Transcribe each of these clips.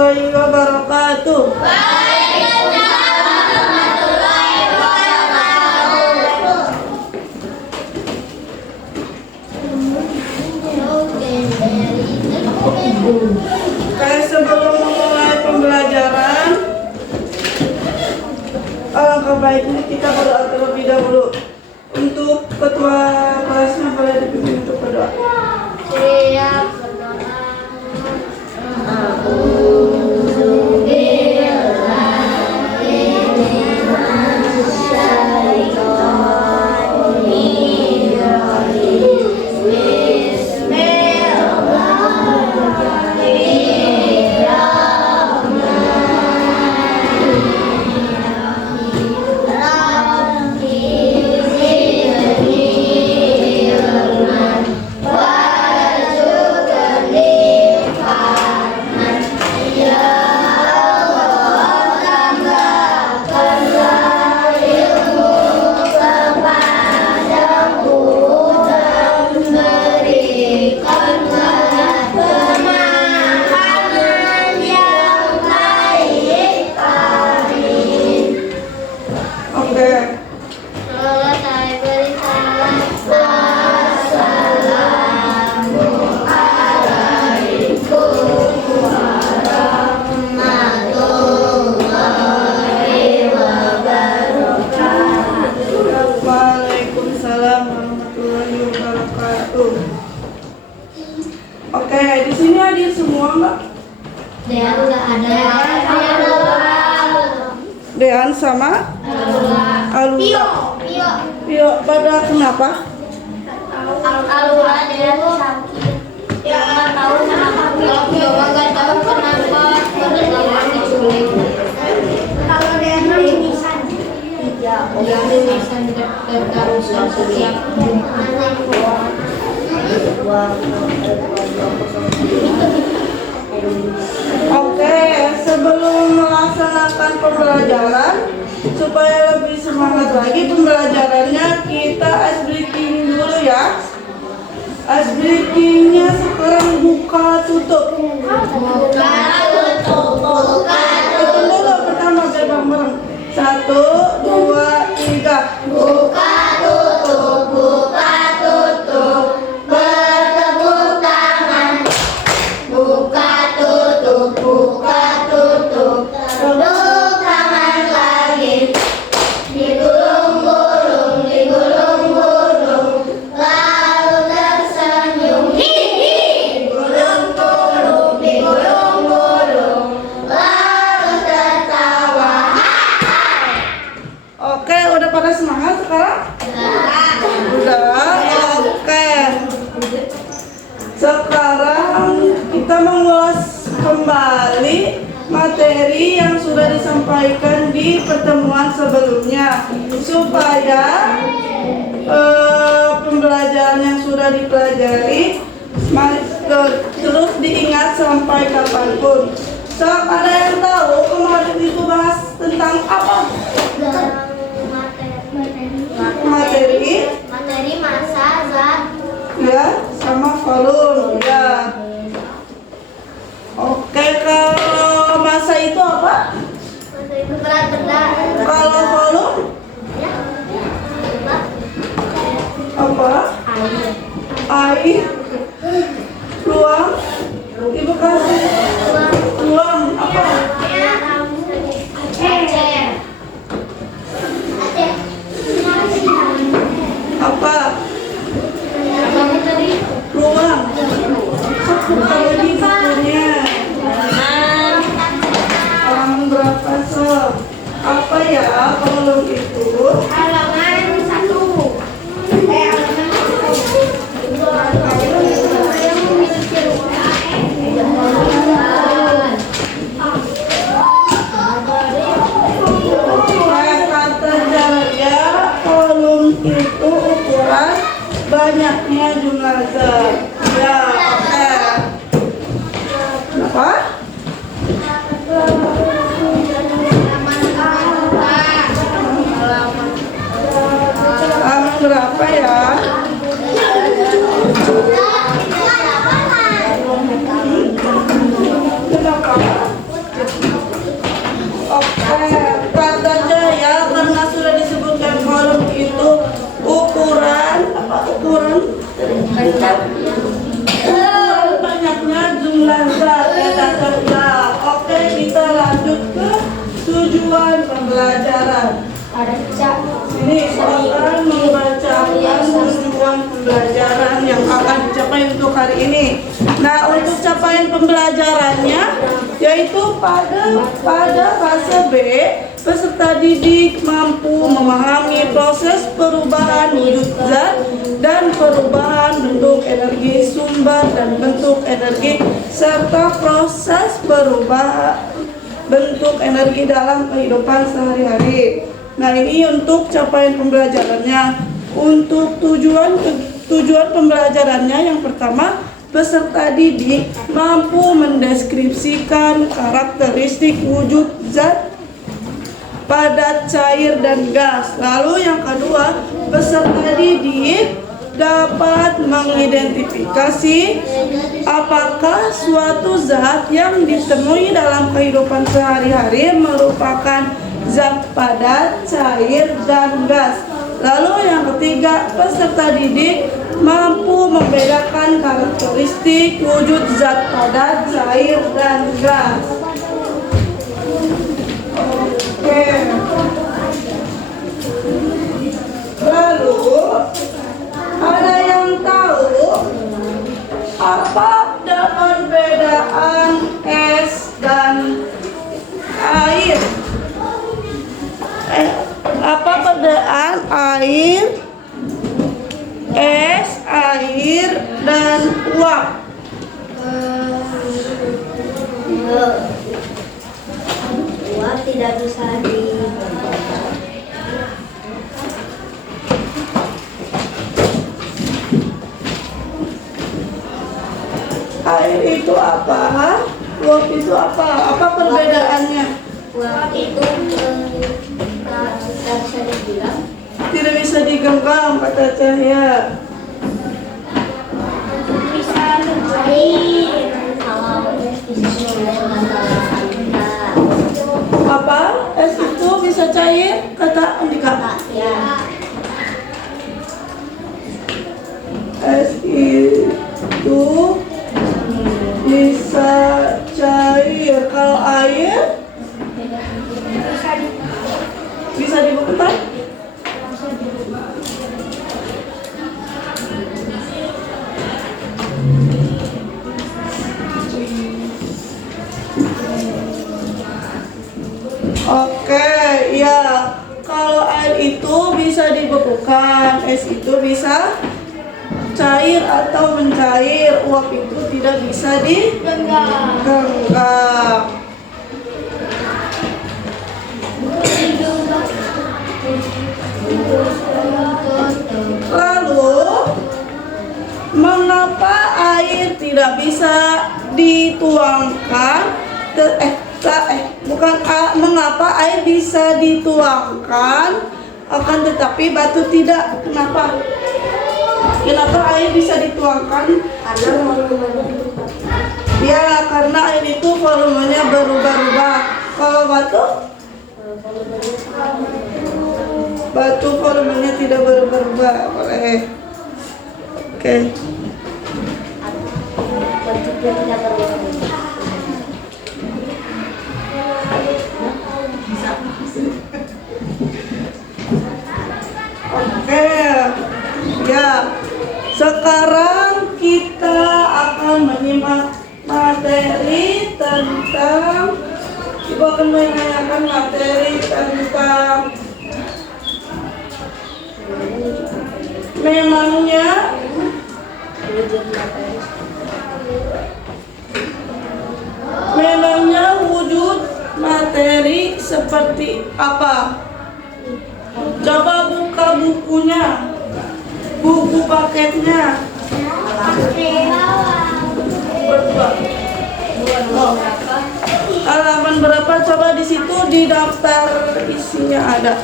warahmatullahi wabarakatuh. Kayak sebelum memulai pembelajaran, alangkah baiknya kita berdoa terlebih dahulu. Untuk ketua kelasnya boleh dipimpin untuk berdoa. Siap berdoa. Oke, di sini hadir semua Mbak? Dean nggak ada. Dean sama? Alura. Pio, pada kenapa? Alura Dean sakit. Ya nggak tahu kenapa. Pio nggak tahu kenapa. Baru tahu diculik. Kalau Dean mimisan. Iya, mimisan terus setiap Jumat. Oke, sebelum melaksanakan pembelajaran, supaya lebih semangat lagi pembelajarannya, kita ice breaking dulu ya. Ice breakingnya sekarang buka tutup. Buka tutup. Hitung dulu pertama biar bareng. 1, 2, 3. Buka tutup, buka tutup. Bertepuk tangan. Buka tutup, buka tutup. Tepuk tangan lagi. Digulung-gulung, digulung-gulung. Lalu tersenyum. Hihi. Digulung-gulung, digulung-gulung. Lalu tertawa. Oke, udah pada semangat sekarang? Udah, oke. Sekarang kita mengulas kembali materi yang sudah disampaikan di pertemuan sebelumnya, supaya pembelajaran yang sudah dipelajari terus diingat sampai kapanpun. So, ada yang tahu kemarin itu bahas tentang apa? Materi massa, zat. Ya, sama volume ya. Oke, kalau massa itu apa? Massa itu berat benda. Kalau volume Ya. apa? Air. Air. Ruang. Ibu kasih ruang apa? Apa? Ruang. Kalau ini bukunya berapa sob? Apa ya kalau itu? Halaman 1. Kata Jaya, kolom itu ukuran banyaknya jumlah zat. Ya, oke. Kenapa? Banyaknya jumlah zat ya. Oke, kita lanjut ke tujuan pembelajaran. Ini akan membacakan tujuan pembelajaran yang akan dicapai untuk hari ini. Nah, untuk capaian pembelajarannya yaitu pada fase B, peserta didik mampu memahami proses perubahan wujud zat dan perubahan bentuk energi sumber dan bentuk energi serta proses perubahan bentuk energi dalam kehidupan sehari-hari. Nah, ini untuk capaian pembelajarannya. Untuk tujuan pembelajarannya yang pertama, peserta didik mampu mendeskripsikan karakteristik wujud zat, padat, cair, dan gas. Lalu yang kedua, peserta didik dapat mengidentifikasi apakah suatu zat yang ditemui dalam kehidupan sehari-hari merupakan zat padat, cair, dan gas. Lalu yang ketiga, peserta didik mampu membedakan karakteristik wujud zat padat, cair, dan gas. Oke. Lalu ada yang tahu apa perbedaan es dan air? Apa perbedaan air, es, air, dan uap? Uap tidak bisa Air itu apa? Uap itu apa? Apa perbedaannya? Uap itu tidak bisa dibilang. Tidak bisa digenggam, kata Cahya. Bisa mencair. Kalau bisa enggak. Apa? Es itu bisa cair, kata Andika. Ya. Es itu bisa cair. Kalau air bisa dibekukan. Oke, ya. Kalau air itu bisa dibekukan, es itu bisa cair atau mencair, uap itu tidak bisa digenggam. Lalu, mengapa air tidak bisa dituangkan? Mengapa air bisa dituangkan, akan tetapi batu tidak? Kenapa? Kenapa air bisa dituangkan? Karena Ya, karena air itu volumenya berubah-ubah. Kalau batu volumenya tidak berubah-ubah. Boleh. Oke. bentuknya tidak berubah. Oke, ya. Sekarang kita akan menyimak materi tentang, Ibu akan menanyakan materi tentang memangnya wujud materi seperti apa? Coba buka bukunya, buku paketnya. Oh. Halaman berapa? Coba di situ di daftar isinya ada.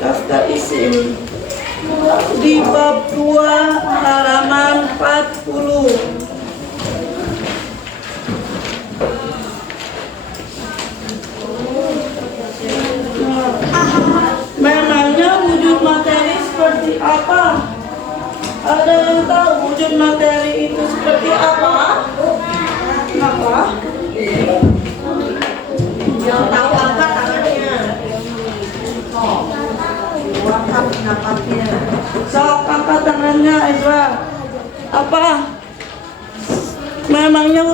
Daftar isi di bab 2 halaman 40. apa? Ada yang tahu wujud materi itu seperti apa? Kenapa? Yang tahu angkat tangannya. Angkat napasnya. Sok angkat tangannya, Ezra. Apa? Memangnya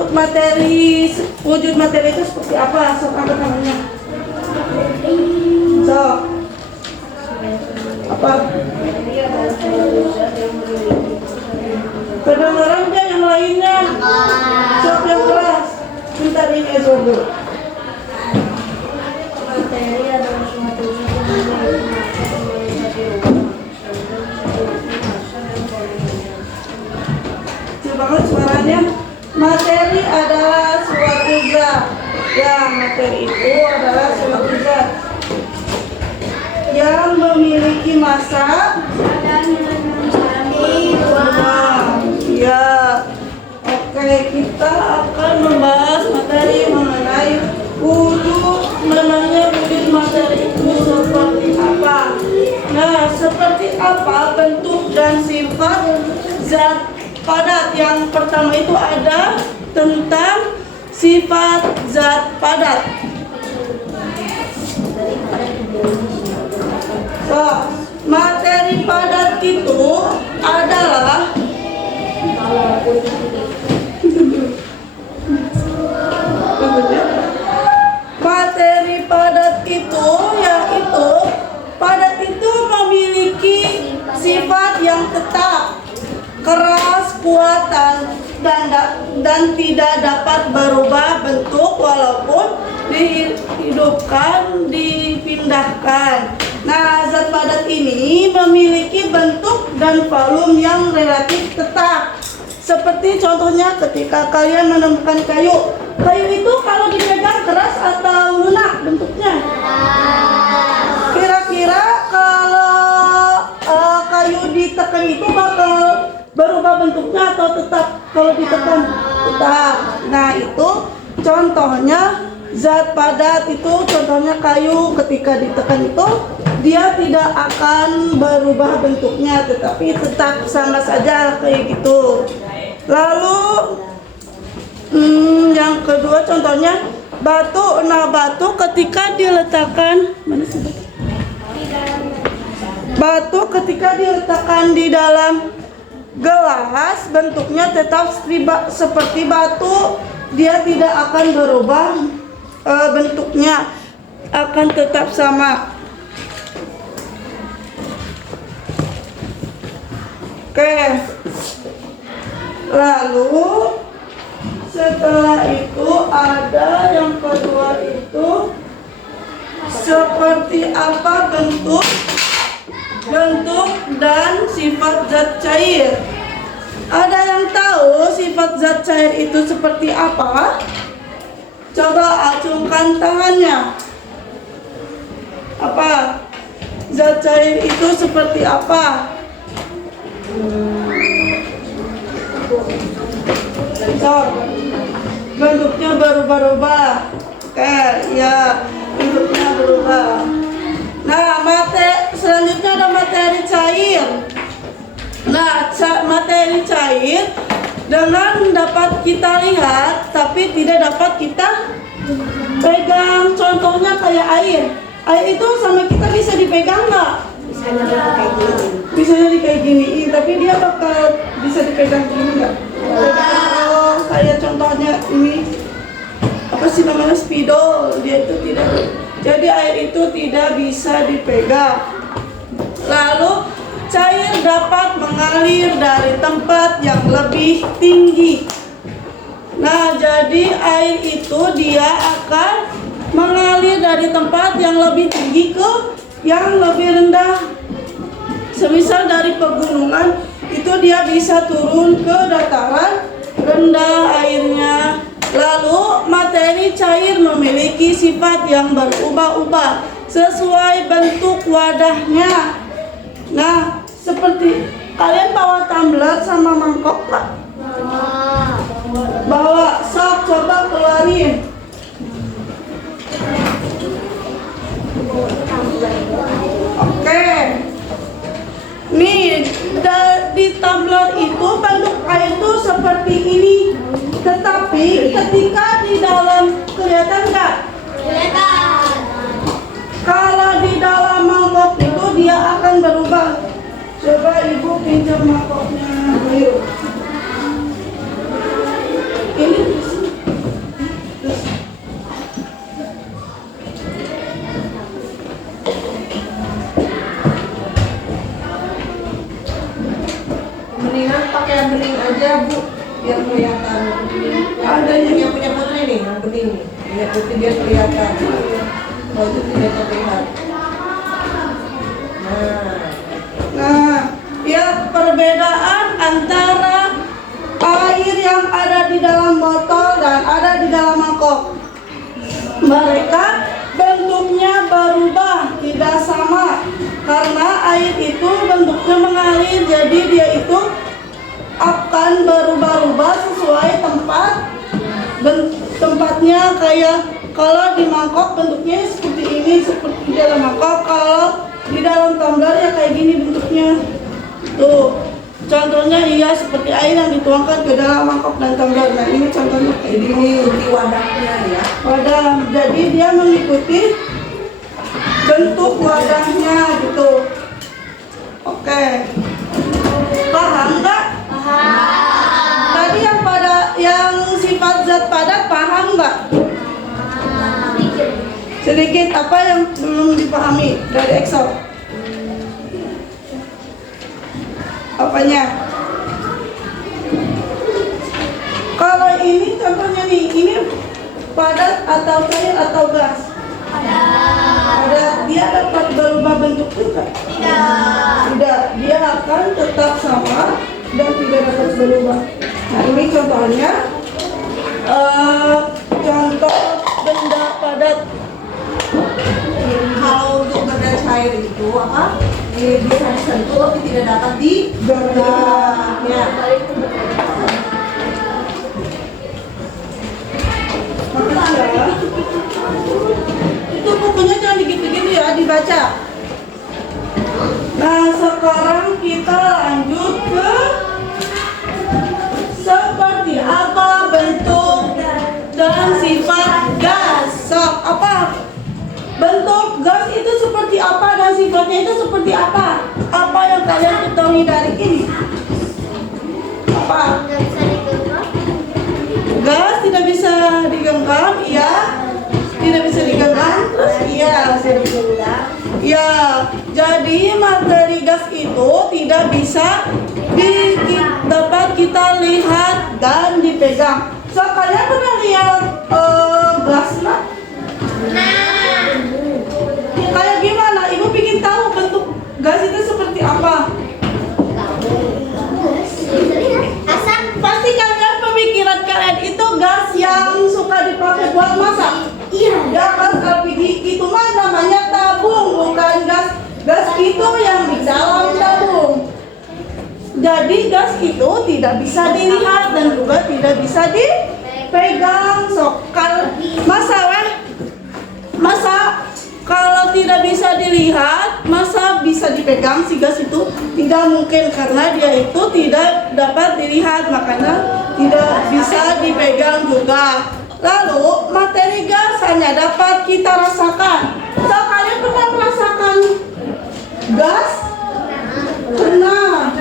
wujud materi itu seperti apa? Sok angkat tangannya. Sok. Apa? Kedengaran nggak yang lainnya? Sok yang keras. Minta ini Ezra dulu. Materi adalah suatu Kecil banget suaranya. Materi adalah suatu zat. Ya, materi itu adalah suatu zat yang memiliki massa dan ya. Oke, kita akan membahas materi mengenai wujud materi itu seperti apa. Nah, seperti apa bentuk dan sifat zat padat. Yang pertama itu ada tentang sifat zat padat. So, materi padat itu adalah materi padat itu yaitu padat itu memiliki sifat yang tetap, keras, kuat dan tidak dapat berubah bentuk walaupun dihidupkan, dipindahkan. Nah, zat padat ini memiliki bentuk dan volume yang relatif tetap. Seperti contohnya ketika kalian menemukan kayu. Kayu itu kalau dipegang keras atau lunak bentuknya? Kira-kira kalau kayu ditekan itu bakal berubah bentuknya atau tetap kalau ditekan? Tetap. Nah, itu contohnya zat padat itu contohnya kayu ketika ditekan itu dia tidak akan berubah bentuknya tetapi tetap sama saja kayak gitu. Lalu yang kedua contohnya batu. Nah, batu ketika diletakkan batu ketika diletakkan di dalam gelas bentuknya tetap seperti batu, dia tidak akan berubah bentuknya, akan tetap sama. Oke. Lalu setelah itu ada yang kedua itu seperti apa bentuk dan sifat zat cair. Ada yang tahu sifat zat cair itu seperti apa? Coba acungkan tangannya. Apa? Zat cair itu seperti apa? So, bentuknya berubah-ubah. Oke, ya, bentuknya berubah. Nah, selanjutnya ada materi cair. Nah, materi cair dengan dapat kita lihat tapi tidak dapat kita pegang. Contohnya kayak air. Air itu sama kita bisa dipegang nggak? Bisa jadi kayak gini, tapi dia bakal bisa dipegang gini nggak? Oh, kayak contohnya ini apa sih namanya, spidol, dia itu tidak. Jadi air itu tidak bisa dipegang. Lalu cair dapat mengalir dari tempat yang lebih tinggi. Nah, jadi air itu dia akan mengalir dari tempat yang lebih tinggi ke yang lebih rendah. Semisal dari pegunungan itu dia bisa turun ke dataran rendah airnya. Lalu materi cair memiliki sifat yang berubah-ubah sesuai bentuk wadahnya. Nah, seperti kalian bawa tumbler sama mangkok nggak? Bawa, sok coba keluarin. Oke. Nih, di tumbler itu bentuk air itu seperti ini. Tetapi ketika di dalam, kelihatan nggak? Kelihatan. Kalau di dalam mangkok itu dia akan berubah. Coba ibu pinjam mangkoknya. Ayo. Ini Mendingan pakai yang bening aja bu, biar kelihatan. ada Yang punya putri nih, yang bening nih. Yang putih biar kelihatan. Kalau itu tidak terlihat. Nah, ya perbedaan antara air yang ada di dalam botol dan ada di dalam mangkok. Mereka bentuknya berubah, tidak sama. Karena air itu bentuknya mengalir, jadi dia itu akan berubah-ubah sesuai tempatnya. Kayak kalau di mangkok bentuknya seperti ini, seperti di dalam mangkok. Kalau di dalam tumbler ya kayak gini bentuknya. Tuh, contohnya iya seperti air yang dituangkan ke dalam mangkok dan tumbler. Nah ini contohnya kayak Jadi gini. ini wadahnya ya. Wadah, jadi dia mengikuti bentuk wadahnya gitu. Oke, paham nggak? Paham. Tadi yang sifat zat padat paham nggak? Sedikit apa yang belum dipahami dari Excel? Apanya? Kalau ini contohnya nih, ini padat atau cair atau gas? Ada, dia dapat berubah bentuk juga? Tidak, dia akan tetap sama dan tidak dapat berubah. Nah ini contohnya, contoh benda padat. Kalau untuk benda cair itu apa? Bisa disentuh tapi tidak dapat digerak. Ya. Makanya itu bukunya jangan gitu-gitu ya, dibaca. Nah sekarang kita lanjut ke seperti apa bentuk dan sifat gas. Sok, apa? Bentuk gas itu seperti apa dan sifatnya itu seperti apa? Apa yang kalian ketahui dari ini? Apa? Nggak bisa digenggam. Gas tidak bisa digenggam, iya. Tidak bisa digenggam, terus iya. Ya, jadi materi gas itu tidak bisa dapat kita lihat dan dipegang. So, kalian pernah lihat gas nggak? Ya, kayak gimana? Ibu ingin tahu bentuk gas itu seperti apa? Asap. Pasti kalian pemikiran kalian itu gas yang suka dipakai buat masak. Iya. Ya gas LPG itu mah namanya tabung, bukan gas. Gas itu yang di dalam tabung. Jadi gas itu tidak bisa dilihat dan juga tidak bisa dipegang. Masa kalau tidak bisa dilihat, masa bisa dipegang si gas itu? Tidak mungkin karena dia itu tidak dapat dilihat, makanya tidak bisa dipegang juga. Lalu materi gas hanya dapat kita rasakan. So, kalian pernah merasakan gas? Pernah.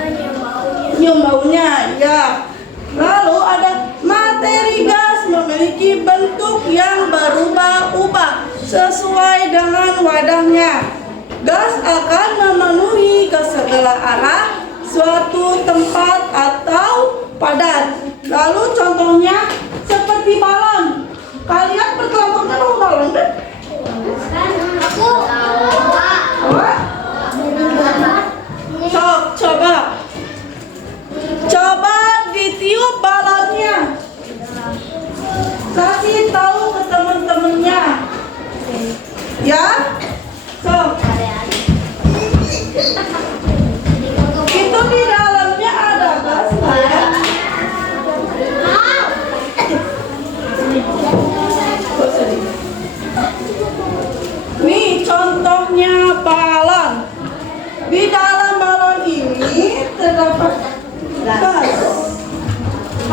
Nyium baunya, ya. Lalu ada materi gas memiliki bentuk yang berubah-ubah sesuai dengan wadahnya. Gas akan memenuhi ke segala arah suatu tempat atau padat. Lalu contohnya seperti balon. Kalian berkelompoknya mau balon kan? Aku. Apa? Coba ditiup balonnya. Kasih tahu ke teman-temannya. Ya? Itu di dalamnya ada gas nggak ya? Nih contohnya balon. Di dalam balon ini terdapat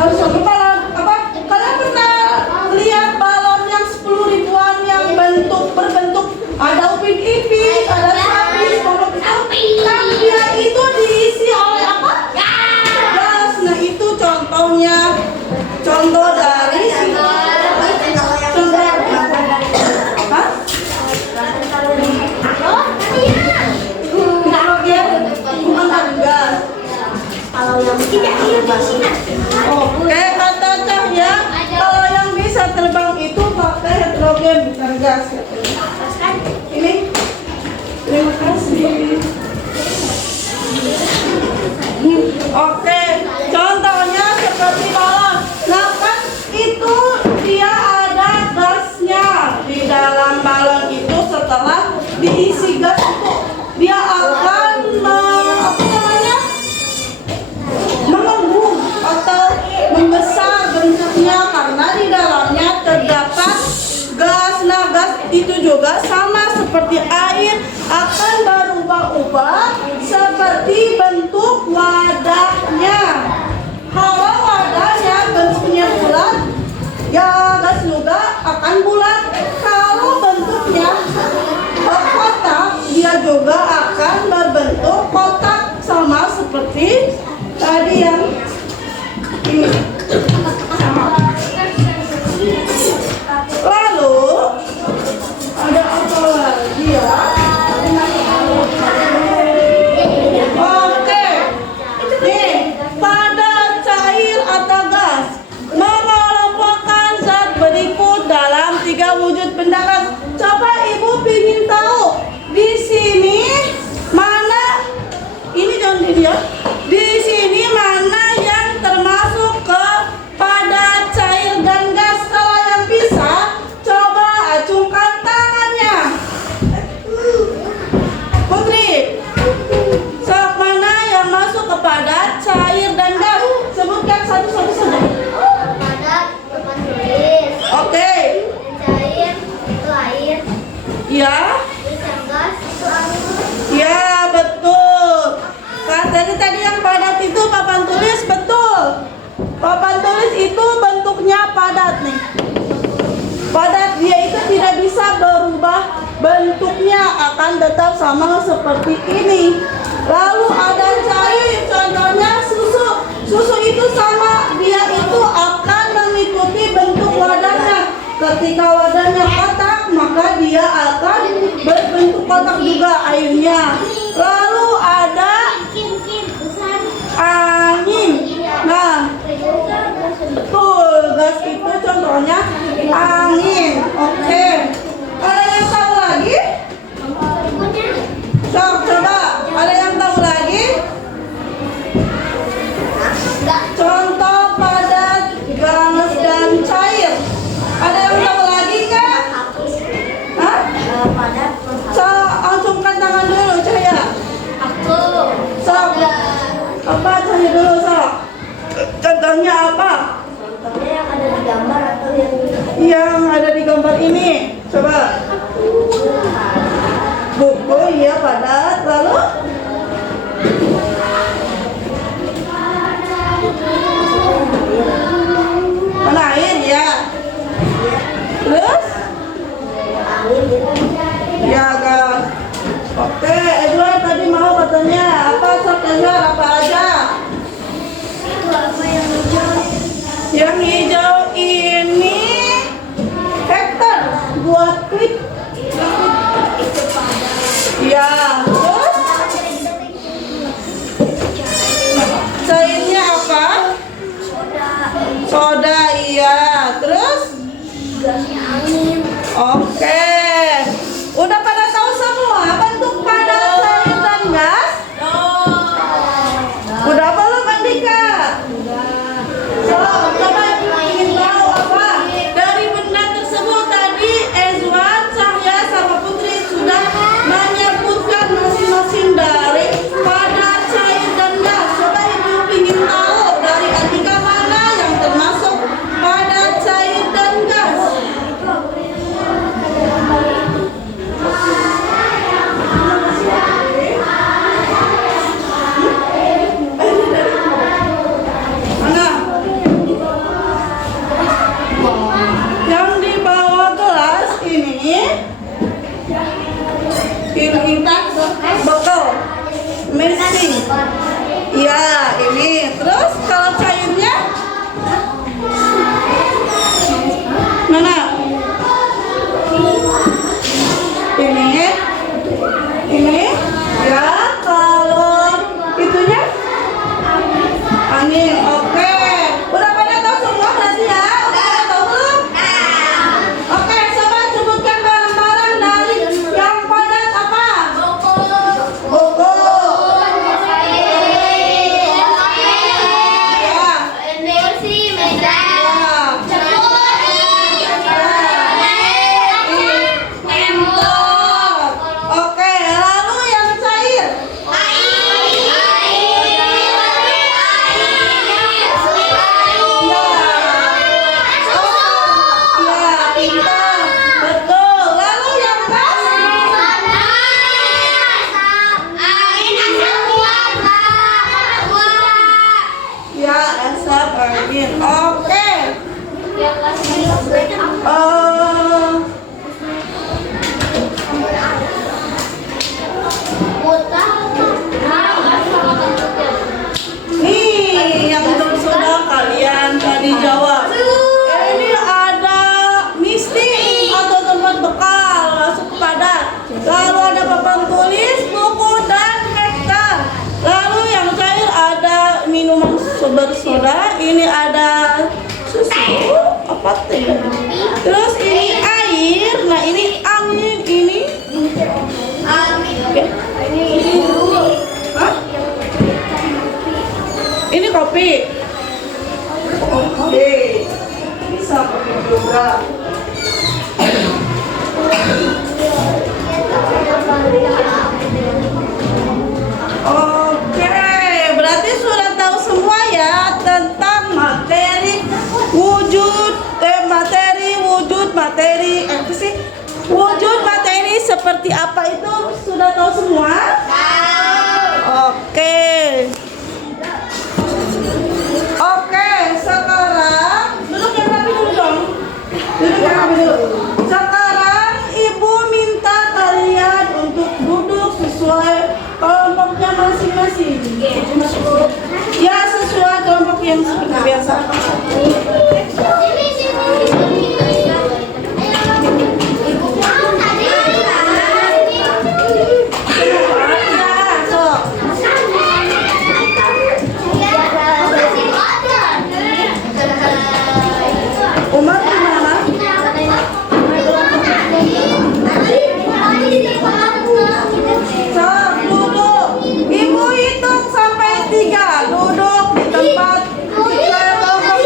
Harus balon apa? Kalian pernah lihat balon yang 10 ribuan yang berbentuk ada upin ipin, ada sapi, pokok itu kan dia itu diisi oleh apa? Gas. Nah itu contohnya, contoh dari Hah? Bukan dari gas. Kalau yang tidak Oke, kata Cahya, kalau yang bisa terbang itu pakai hidrogen bukan gas. Ini, terima kasih. Oke, contohnya seperti balon. Nah kan itu dia ada gasnya di dalam balon itu. Setelah diisi gas itu dia akan apa namanya? Mengembung atau membesar bentuknya karena di dalamnya terdapat gas. Nah gas itu juga sama seperti air akan berubah-ubah seperti bentuk wadahnya. Kalau wadahnya bentuknya bulat, ya gas juga akan bulat. Kalau bentuknya kotak, dia juga akan berbentuk kotak sama seperti tadi yang ini. Lalu ada apa lagi ya? Oke, nih pada cair atau gas mengelompokkan zat berikut dalam 3 wujud benda gas. Coba ibu ingin tahu di sini mana? Ini jangan dilihat. Di sini mana yang termasuk kepada cair dan gas? Kalau yang bisa, coba acungkan tangannya. Putri, sok mana yang masuk kepada cair dan gas? Sebutkan satu-satu saja. padat tempat tulis. Oke. Cair itu air. Ya. Terus yang gas itu air. Ya, betul. Tadi yang padat itu papan tulis, betul. Papan tulis itu bentuknya padat nih. Padat, dia itu tidak bisa berubah bentuknya, akan tetap sama seperti ini. Lalu ada cair, contohnya susu. Susu itu sama, dia itu akan mengikuti bentuk wadahnya. Ketika wadahnya kotak, maka dia akan berbentuk kotak juga airnya. Lalu ada angin. Nah, betul, gas itu contohnya angin. Oke. Ada yang tahu lagi? Coba, ada yang tahu lagi? Contoh padat, gas, dan cair. Ada yang tahu lagi kah? Hah? Padat. Acungkan tangan dulu, Cahya. Aku. Sok. Apa Cahya dulu, Sok? Contohnya apa? Contohnya yang ada di gambar atau Yang ada di gambar ini. Coba. Buku, iya padat. Lalu? Mana air ya? Terus? Ya gas. Oke, Edward tadi mau katanya apa? Sok Edward apa aja? itu apa yang hijau? Yang hijau ini vektor buat klip. Itu padat. Ya, terus cairnya apa? Soda. Soda, iya. Terus? Gasnya angin. Oke. Udah pada tahu semua bentuk padat, cair, dan gas? Udah belum, Andika? So, coba ingin tahu apa? Dari benda tersebut tadi Ezwan, Cahya, sama Putri sudah menyebutkan masing-masing dari padat, cair, dan gas. Coba ibu ingin tahu dari Andika mana yang termasuk padat, cair, dan gas? Iya, ini. Terus kalau cairnya? Mana? Ini. Ini. Ya, kalau itunya? Angin. Oke. Udah pada tahu semua berarti ya? Udah pada tahu belum? Oke, coba sebutkan barang-barang dari yang padat apa? Buku. Oke, lalu yang cair? Ya, pintar. Betul. Lalu yang gas? Ya, asap angin. Oke. Nih, yang sudah kalian tadi jawab. Ini ada misting atau tempat bekal masuk padat. Lalu ada papan tulis, buku dan hektar. Lalu yang cair ada minuman bersoda. Ini ada susu, apa teh? Terus ini air. Nah ini angin. Ini. Hah? Ini kopi. Oke, bisa kopi juga. Oke, berarti sudah tahu semua ya tentang materi wujud materi seperti apa itu sudah tahu semua? Oke. Oke, sekarang duduk yang rapi dulu dong. Duduk yang rapi dulu. Sekarang ibu minta kalian untuk duduk sesuai kelompoknya masing-masing. Ya, sesuai kelompok yang seperti biasa. Umar gimana? Sok, duduk. Ibu hitung sampai 3. Duduk di tempat saya kelompok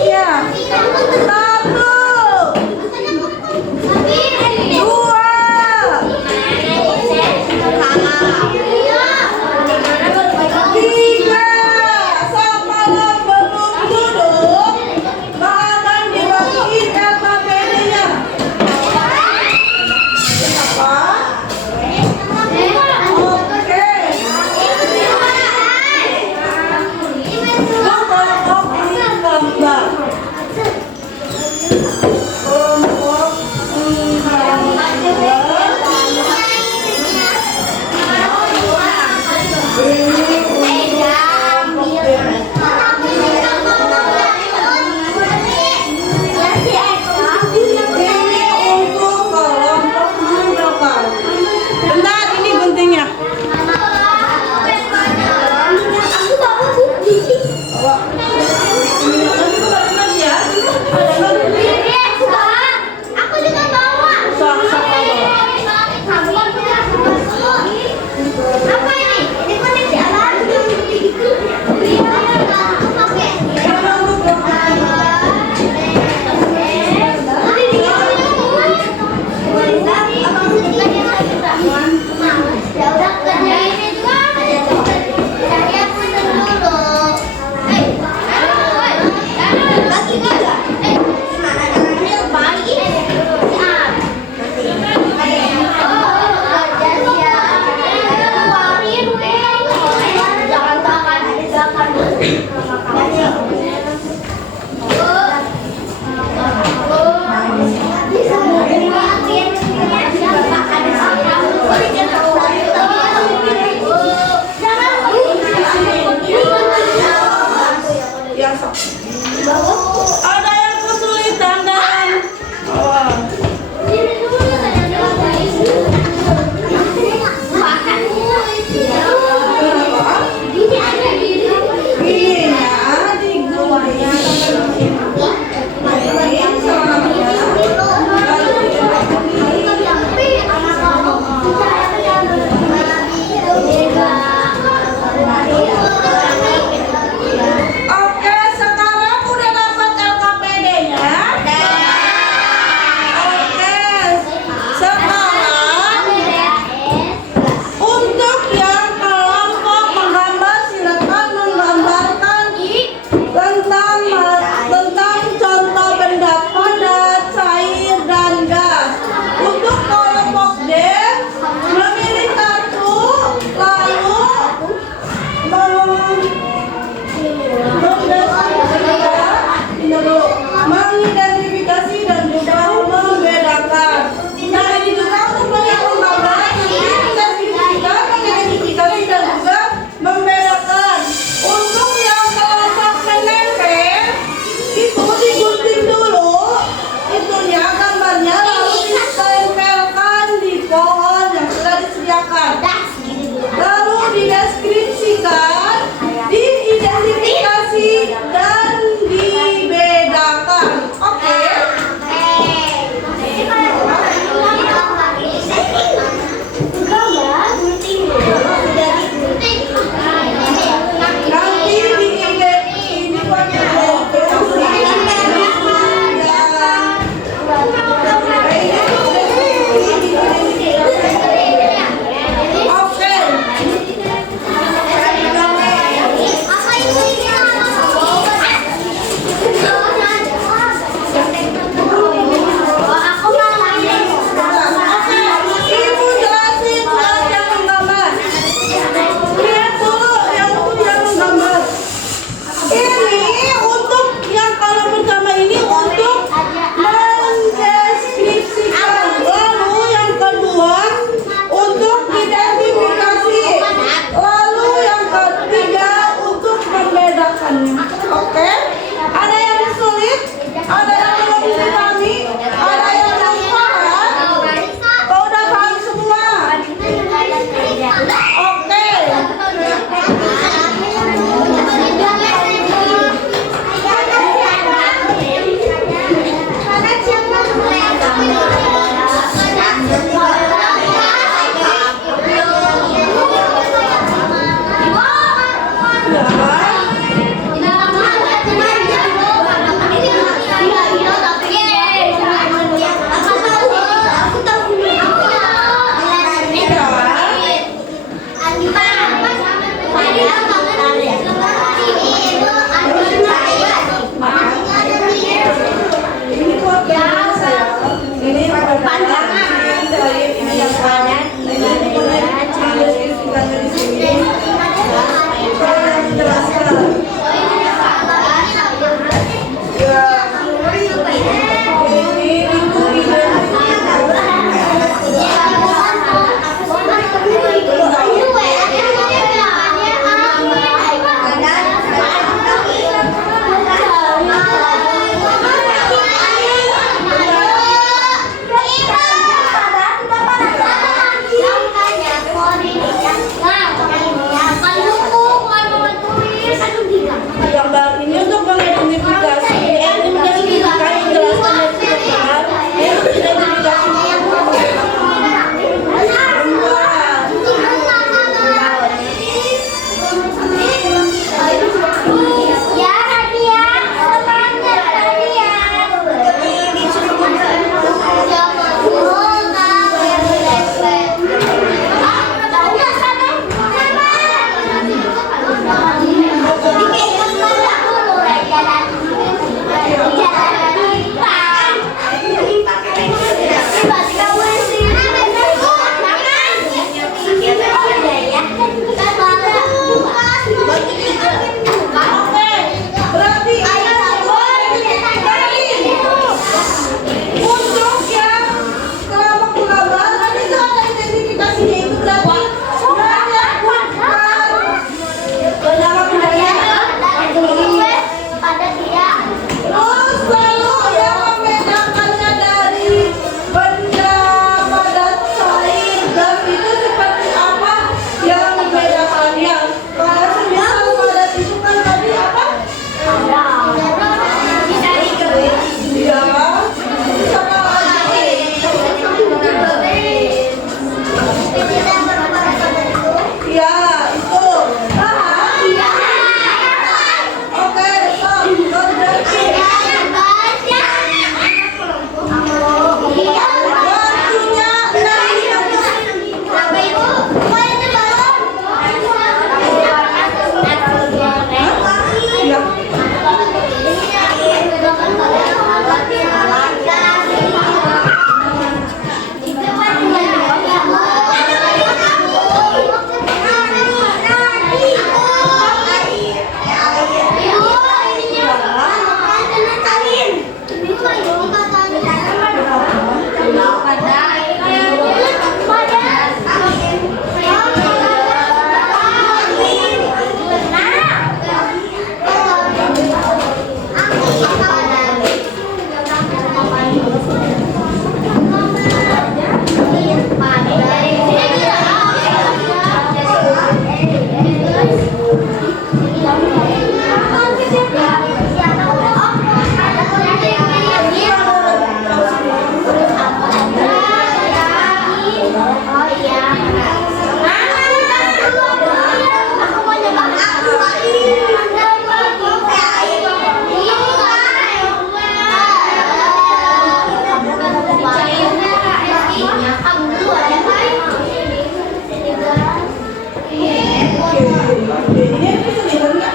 Ini kesulitan nggak?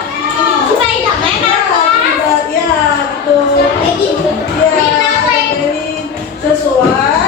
Supaya jangan apa? Ya, gitu. Ya, ini sesuai.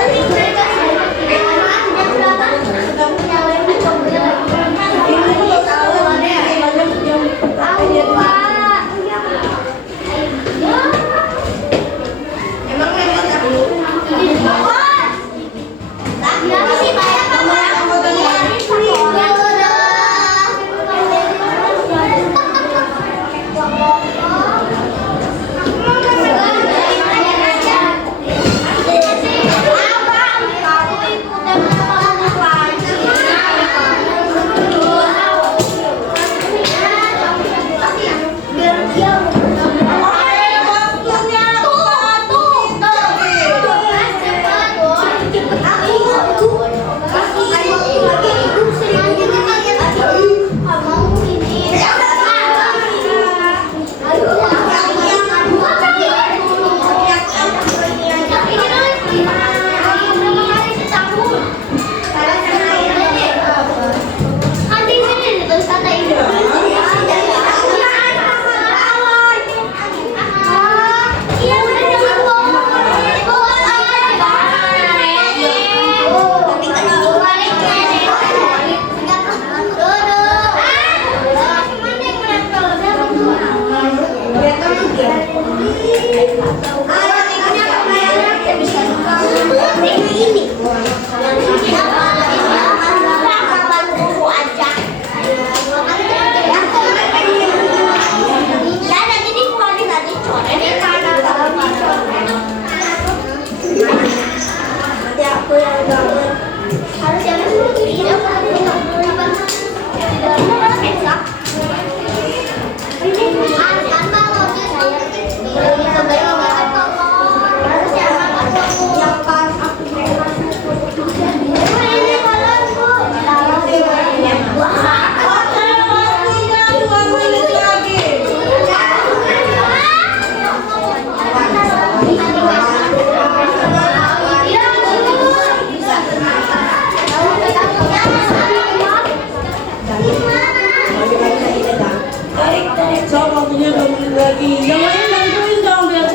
Ini kalau tahu banyak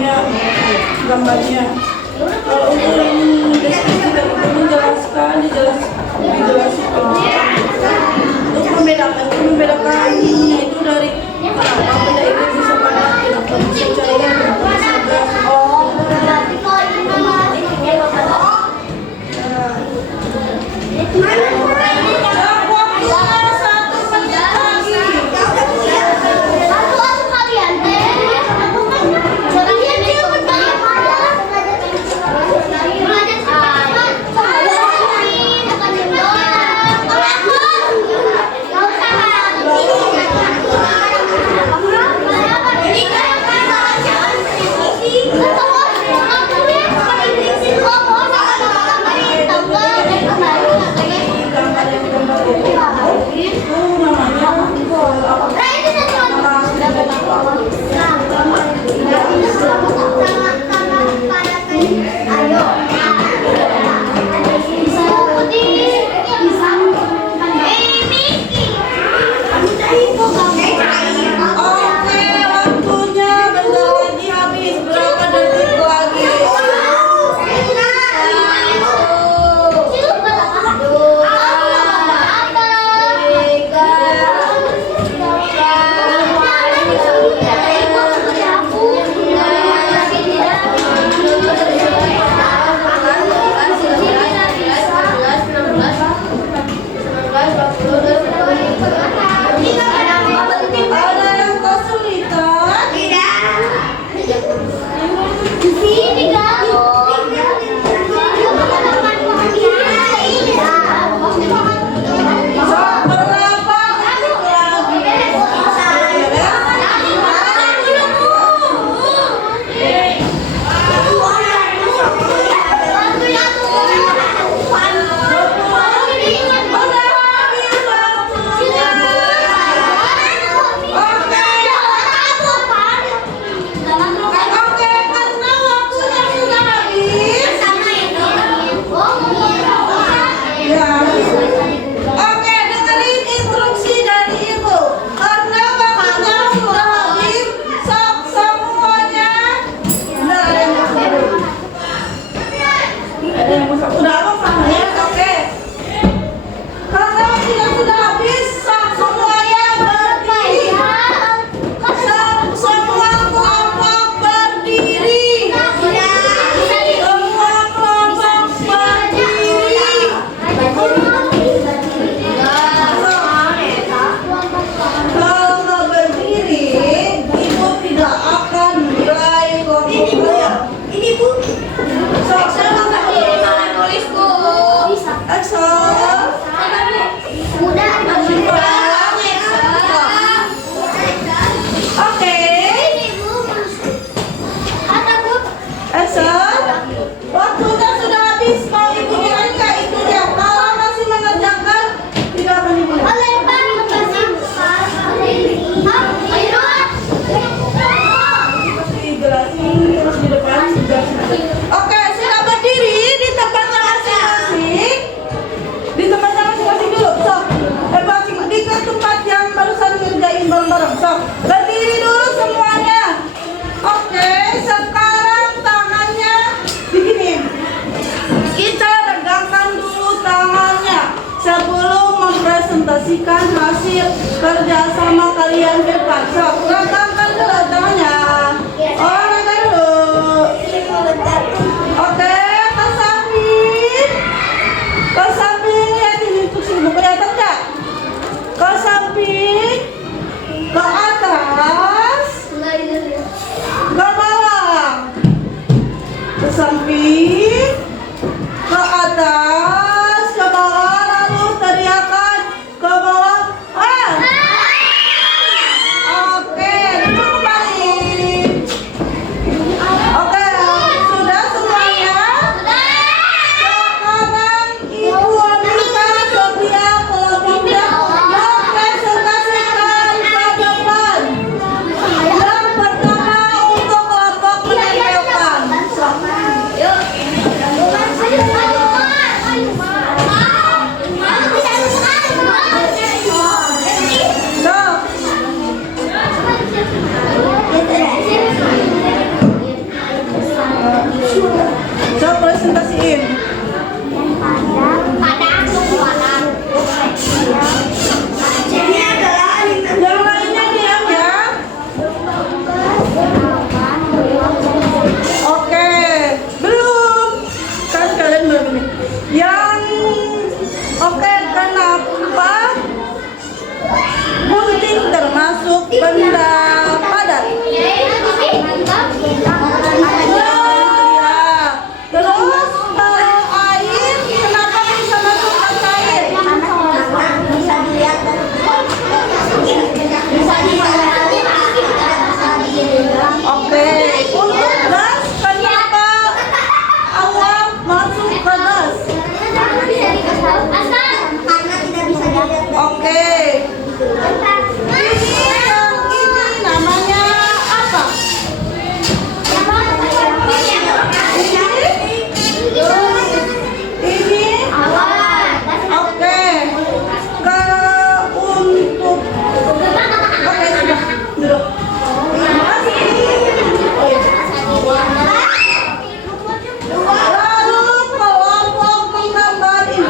yang gambarnya. Kalau untuk yang deskripsi tadi itu menjelaskan, dijelaskan untuk membedakan itu dari kenapa benda itu bisa padat, kenapa bisa cair, kenapa bisa gas. Oh, berarti kalau ini Exhale. Udah. Oke. Kata Bu. Exhale. Waktunya sudah habis. Mau ibu enggak itu dia. Kalau masih mengerjakan, tidak akan ibu. Oleh Pak, kasih. Masih jelasin terus di depan sudah. Oke, sudah berdiri di tempatnya masing-masing. Di tempatnya masing-masing dulu. So, di ke tempat yang barusan ngerjain bareng-bareng. So, berdiri dulu semuanya. Oke, sekarang tangannya begini. Kita regangkan dulu tangannya sebelum mempresentasikan hasil kerjasama kalian ke depan. So, regangkan dulu tangannya. Oh, regangkan dulu. Oke, ke samping. Ke samping, lihat ini tuh sini, kelihatan nggak? Ke samping, ke atas, ke bawah. Ke samping, ke atas, ke bawah, lalu teriakan ke bawah. Ah! Oke, duduk kembali. Oke, sudah semuanya? Sekarang Ibu Amita Sofia kelompoknya mempresentasikan ke depan. Yang pertama untuk kelompok menempelkan. Coba presentasiin. Yang lainnya diam ya. Oke, belum. Kan kalian belum ini. Yang oke, kenapa gunting termasuk benda padat? Ya. Terus kalau air, kenapa bisa masuk ke air? Oke, untuk gas, kenapa awap masuk ke gas? Oke, ini namanya apa? Ini? Oke. Kalau untuk oke, sudah. Duduk. Lalu kelompok menggambar ini.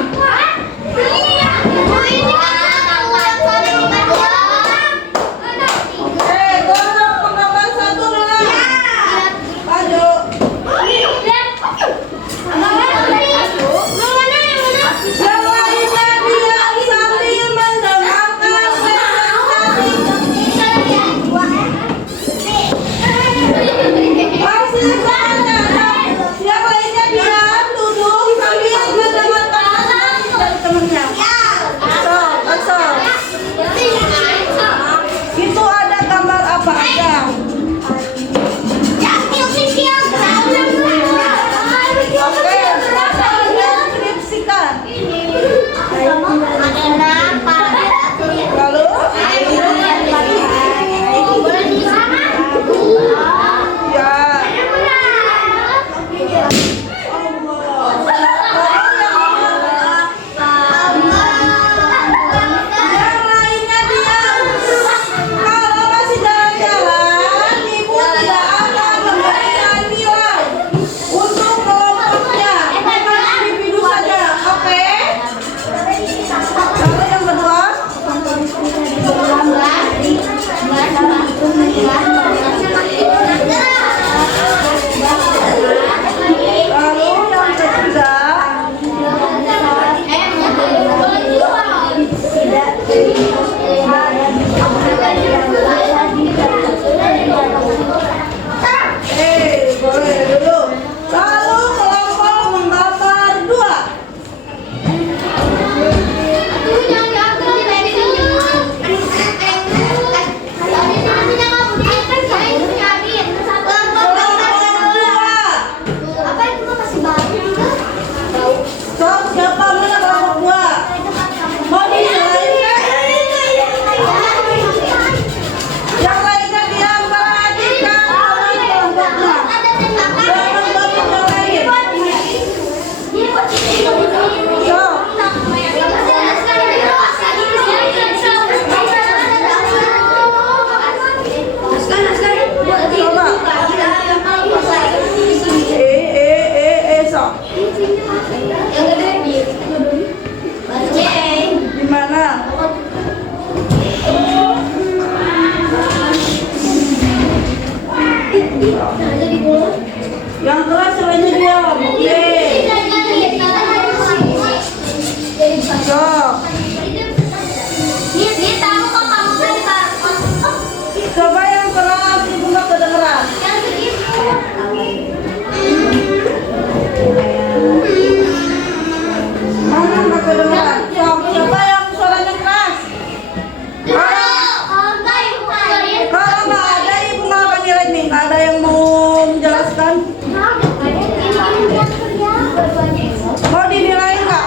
Yang gede. Di mana? Yang keras caranya diam. Oke. Sok. Dia tahu kok kamu tadi Coba yang keras, ibu nggak kedengeran. yang segitu. Mana nggak kedengeran? Sok. Siapa yang suaranya keras? Kalau nggak ada, ibu nggak akan nilai nih. Nggak ada yang mau menjelaskan. Mau dinilai nggak?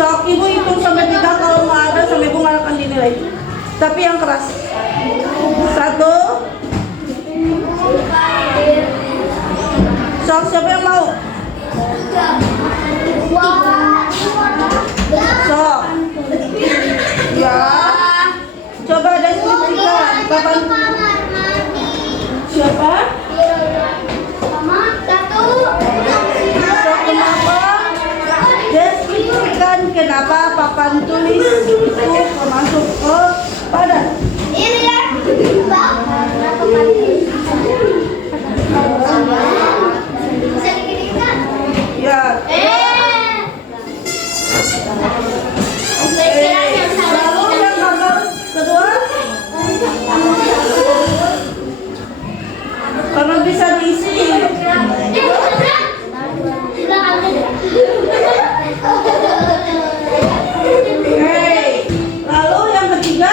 Sok, ibu hitung sampai 3. Kalau nggak ada, sampai ibu nggak akan dinilai. Tapi yang keras. 1. Sok, siapa yang mau? Sok. Ya. Coba deskripsikan. Papan. Siapa? Sok, kenapa? Deskripsikan kenapa papan tulis itu masuk ke padan. Ya. Lalu yang gambar kedua, karena bisa diisi. Hey. Lalu yang ketiga,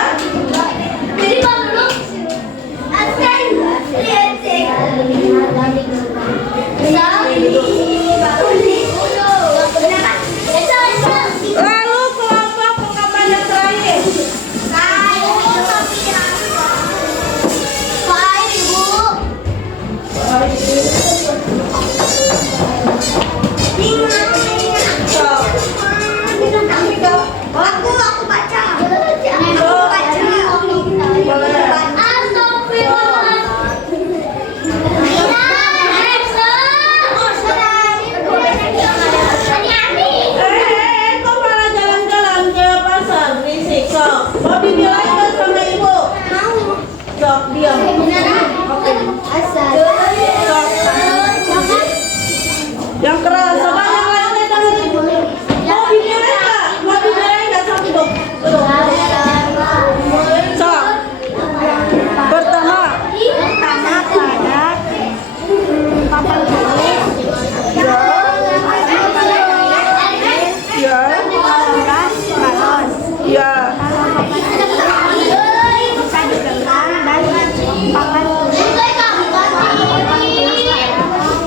lalu kelompok pengaman yang terakhir. Aku baca. Kok malah jalan-jalan ke pasar berisik? Sok, mau dinilai nggak sama ibu? Sok, diam. Oke. Sok. Yang keras, coba yang lainnya dengerin. Mau dinilai nggak? Mau dinilai nggak? Sok, duduk. Sok. Pertama. Papan tulis. Ya. Ya. Bisa digenggam dan papan tulis.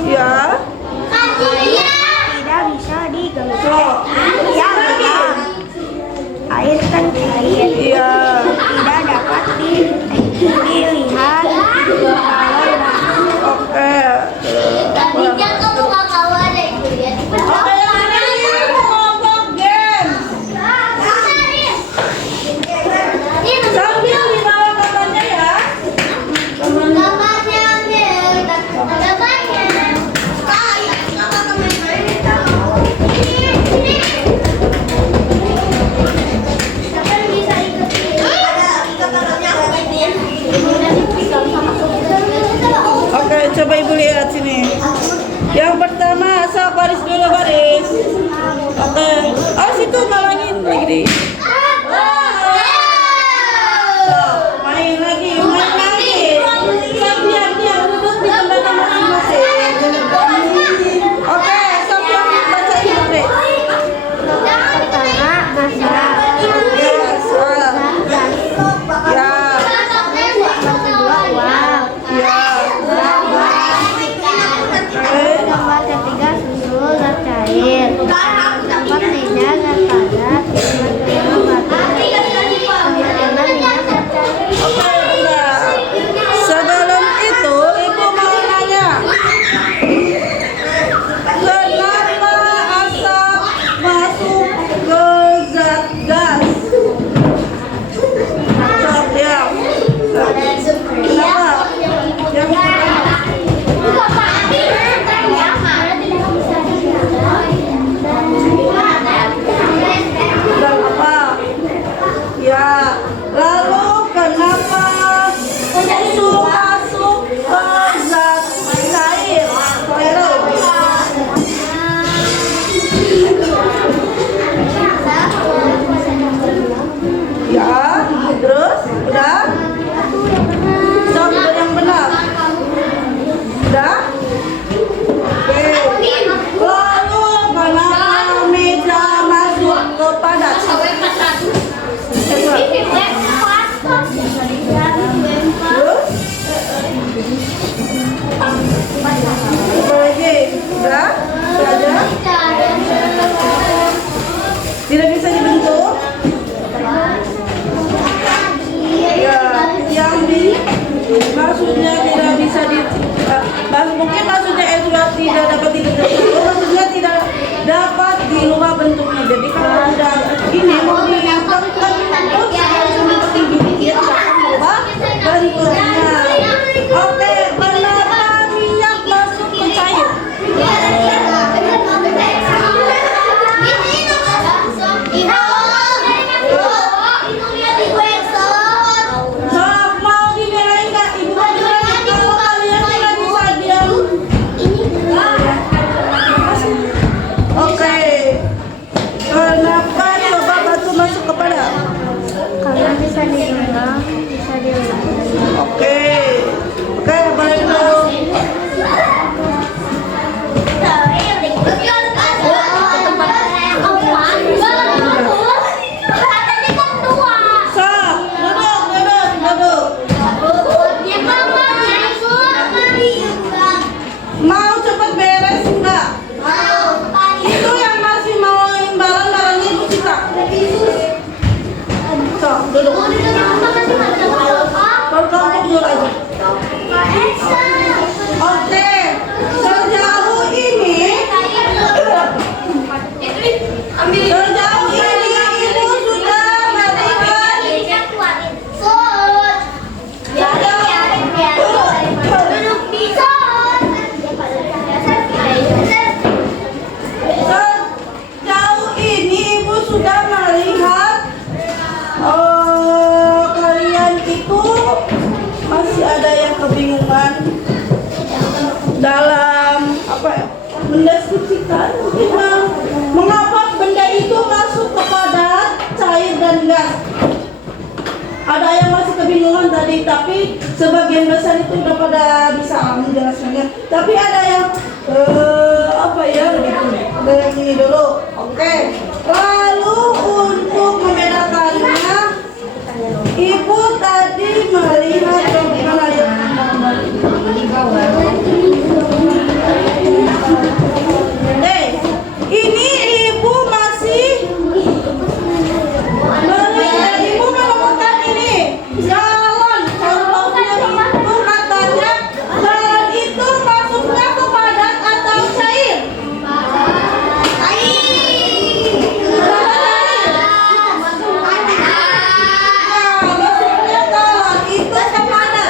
Ya. Tidak bisa digenggam. Sok. Air kan cair. Iya. Tidak dapat dilihat kalau Oke. Oke, yang terakhir kelompok game. Sambil dibawa gambarnya ya. Oke, coba ibu lihat sini. Yang pertama, sok baris dulu baris. Oke. Oh, situ malangin lagi. Main lagi, main lagi. Diam, duduk di tempatnya masing-masing. Oke, sok yang baca ibu deh. Nomor ketiga susu zat cair. Nomor tiga zat padat. Nomor kelima mungkin maksudnya sudah tidak dapat dibentuk, maksudnya tidak dapat dirubah bentuknya. Jadi kalau udah ini mau diangkat kan harus seperti dikit akan merubah bentuknya. Oke, kenapa minyak masuk ke cair? Sok mau dibelain nggak? Ibu mau dibelain kalau kalian tidak bisa diam. Oke. Kenapa coba batu masuk kepala? Karena bisa digenggam, bisa diulang. Oke. Oke, balik dulu. Sok, duduk. Mau cepat beres enggak? Itu yang masih mau barang-barangnya ibu sita. Sok, duduk. Berkumpul dulu aja. Oke, sejauh ini ibu sudah melihat sejauh ini ibu sudah melihat kalian itu masih ada yang kebingungan dalam apa ya, mendeskripsikan mengapa benda itu masuk kepada cair dan gas. Ada yang masih kebingungan tadi, tapi sebagian besar itu udah pada bisa menjelaskannya. Tapi ada yang apa ya begitu. Ada yang ini dulu. Oke. Lalu untuk membedakannya, ibu tadi melihat mana ya? Ini ibu masih melihat, ibu menemukan ini jalan. Contohnya ibu katanya jalan itu masuknya ke padat atau cair? Masuknya jalan itu ke padat.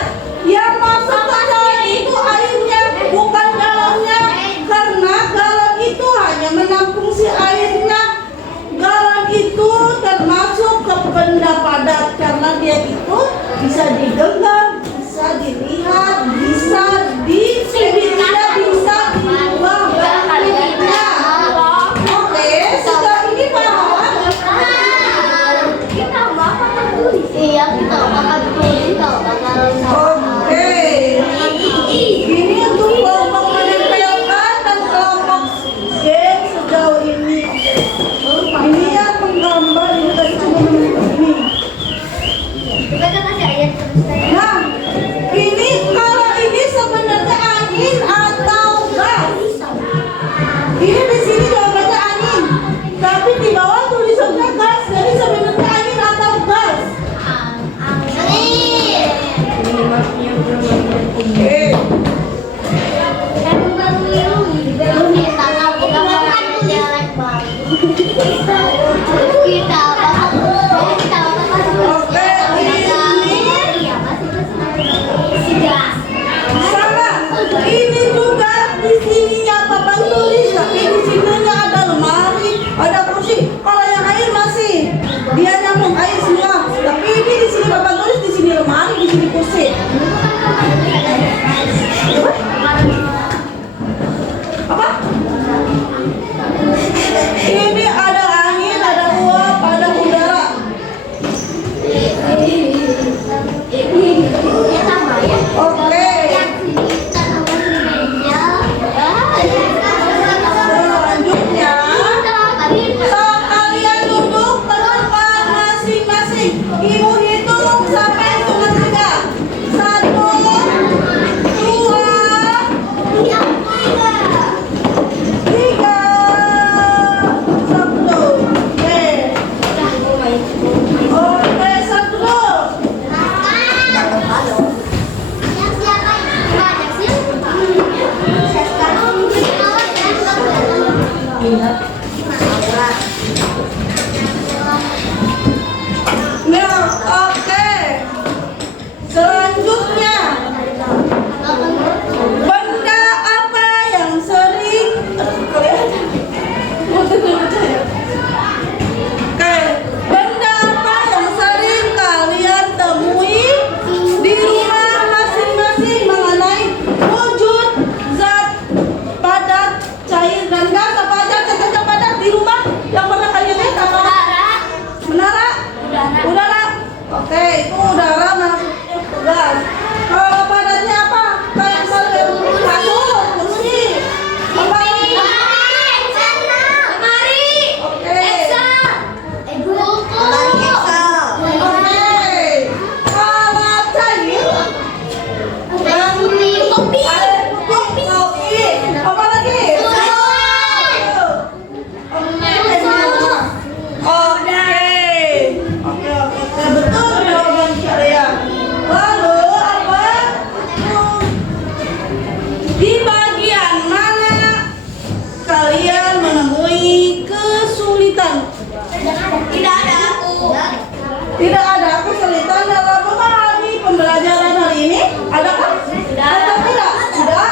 Ada kan? Ada tidak? Sudah?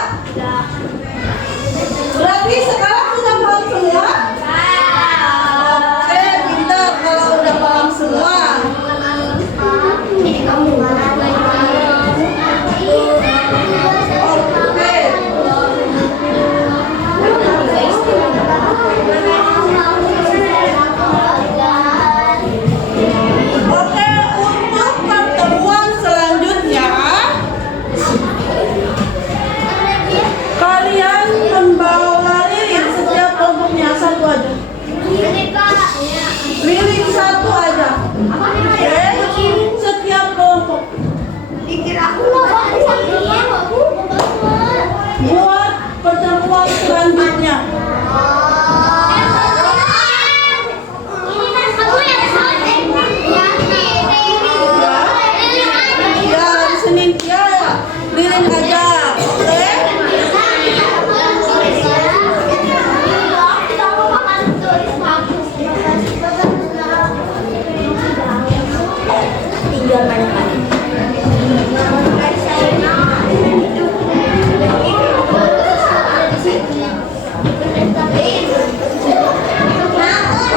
Berarti sekarang sudah paham semua? Oke, pintar kalau udah paham semua. Oke, untuk pertemuan selanjutnya kalian membawa lilin setiap kelompoknya satu aja. Lilin satu aja. Oke, setiap kelompok. Buat pertemuan selanjutnya. Ya, hari Senin ya, lilin aja. Oke. Tinggal main-main.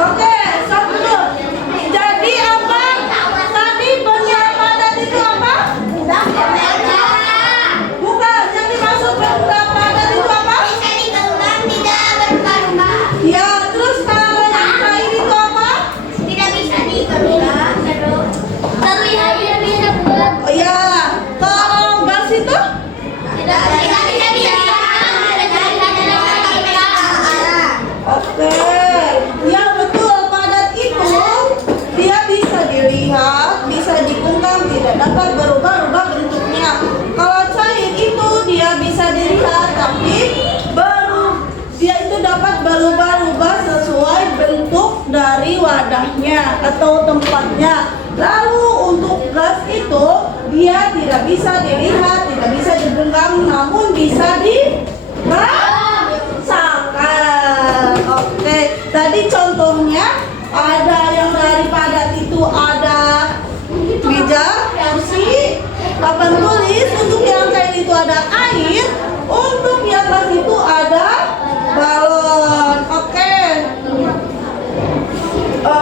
Oke, stop dulu. Jadi apa? Tadi benda padat itu apa? Bukan, yang dimaksud benda padat itu apa? Ya, terus kalau yang cair itu apa? Oh ya, kalau gas itu? Oke, ya betul, padat itu dia bisa dilihat, bisa digenggam, tidak dapat berubah-ubah bentuknya. Kalau cair itu dia bisa dilihat, tapi dia itu dapat berubah-ubah sesuai bentuk dari wadahnya atau tempatnya. Lalu untuk gas itu dia tidak bisa dilihat, tidak bisa digenggam, namun bisa dirasakan. Oke, tadi contohnya ada yang dari padat itu ada meja, kursi, papan tulis. Untuk yang cair itu ada air, untuk yang gas itu ada balon. Oke.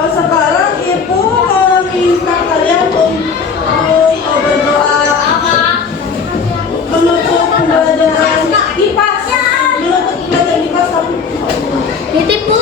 Sekarang ibu meminta kalian untuk berdoa menutup pembelajaran IPAS. Menutup pembelajaran IPAS. Titip, Bu.